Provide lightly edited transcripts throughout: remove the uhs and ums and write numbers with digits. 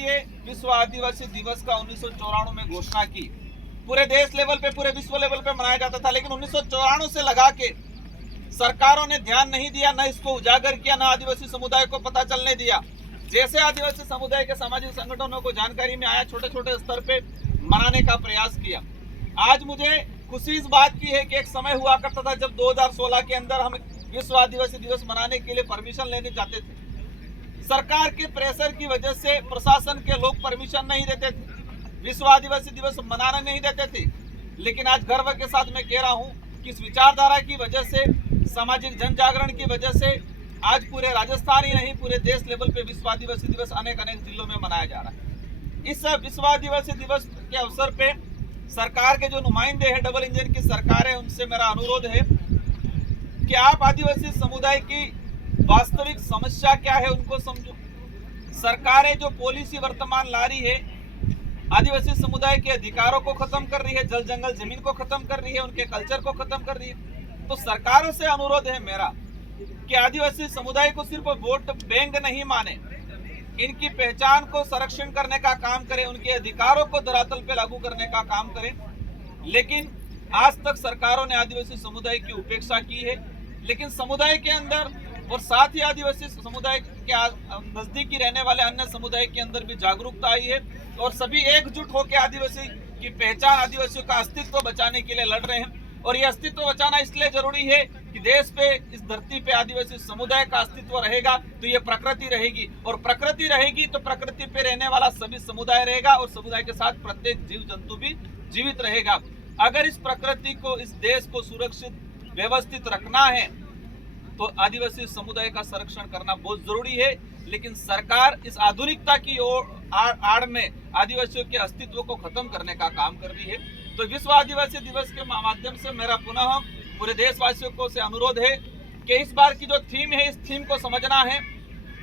ये विश्व आदिवासी दिवस का 1994 में घोषणा की। पूरे देश लेवल पे, पूरे विश्व लेवल पे मनाया जाता था, लेकिन 1994 से लगा के सरकारों ने ध्यान नहीं दिया, न इसको उजागर किया, न आदिवासी समुदाय को पता चलने दिया। जैसे आदिवासी समुदाय के सामाजिक संगठनों को जानकारी में आया, छोटे छोटे स्तर पे मनाने का प्रयास किया। आज मुझे खुशी इस बात की है कि एक समय हुआ करता था जब 2016 के अंदर हम विश्व आदिवासी दिवस मनाने के लिए परमिशन लेने जाते थे। सरकार के प्रेशर की वजह से प्रशासन के लोग परमिशन नहीं देते थे, विश्व आदिवासी दिवस मनाने नहीं देते थे। लेकिन आज गर्व के साथ मैं कह रहा हूं कि इस विचारधारा की वजह से, सामाजिक जन जागरण की वजह से आज पूरे राजस्थान ही नहीं, पूरे देश लेवल पे विश्व आदिवासी दिवस अनेक जिलों में मनाया जा रहा है। इस विश्व आदिवासी दिवस के अवसर पे सरकार के जो नुमाइंदे हैं, डबल इंजन की सरकार है, उनसे मेरा अनुरोध है कि आप आदिवासी समुदाय की वास्तविक समस्या क्या है उनको समझो। सरकारें जो पॉलिसी वर्तमान ला रही है, आदिवासी समुदाय के अधिकारों को खत्म कर रही है, जल जंगल जमीन को खत्म कर रही है, उनके कल्चर को खत्म कर रही है। तो सरकारों से अनुरोध है मेरा कि आदिवासी समुदाय को सिर्फ वोट बैंक नहीं माने, इनकी पहचान को संरक्षण करने का काम करें, उनके अधिकारों को धरातल पे लागू करने का काम करें। लेकिन आज तक सरकारों ने आदिवासी समुदाय की उपेक्षा की है। लेकिन समुदाय के अंदर और साथ ही आदिवासी समुदाय के नजदीकी रहने वाले अन्य समुदाय के अंदर भी जागरूकता आई है और सभी एकजुट होकर आदिवासी की पहचान, आदिवासियों का अस्तित्व बचाने के लिए लड़ रहे हैं। और ये अस्तित्व बचाना इसलिए जरूरी है कि देश पे, इस धरती पे आदिवासी समुदाय का अस्तित्व रहेगा तो ये प्रकृति रहेगी, और प्रकृति रहेगी तो प्रकृति पे रहने वाला सभी समुदाय रहेगा, और समुदाय के साथ प्रत्येक जीव जंतु भी जीवित रहेगा। अगर इस प्रकृति को, इस देश को सुरक्षित, व्यवस्थित रखना है तो आदिवासी समुदाय का संरक्षण करना बहुत जरूरी है। लेकिन सरकार इस आधुनिकता की ओर आड़ में आदिवासियों के अस्तित्व को खत्म करने का काम कर रही है। तो विश्व आदिवासी दिवस के माध्यम से मेरा पुनः पूरे देशवासियों को से अनुरोध है कि इस बार की जो थीम है, इस थीम को समझना है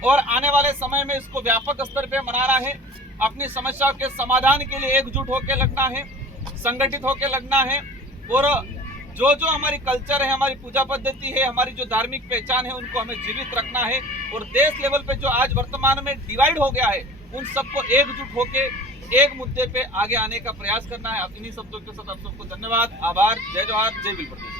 और आने वाले समय में इसको व्यापक स्तर पे मनाना है। अपनी समस्याओं के समाधान के लिए एकजुट होकर लगना है, संगठित होकर लगना है, और जो जो हमारी कल्चर है, हमारी पूजा पद्धति है, हमारी जो धार्मिक पहचान है, उनको हमें जीवित रखना है। और देश लेवल पे जो आज वर्तमान में डिवाइड हो गया है, उन सबको एकजुट होके एक मुद्दे पे आगे आने का प्रयास करना है। इन्हीं शब्दों के साथ आप सबको धन्यवाद, आभार, जय जोहार, जय भील प्रदेश।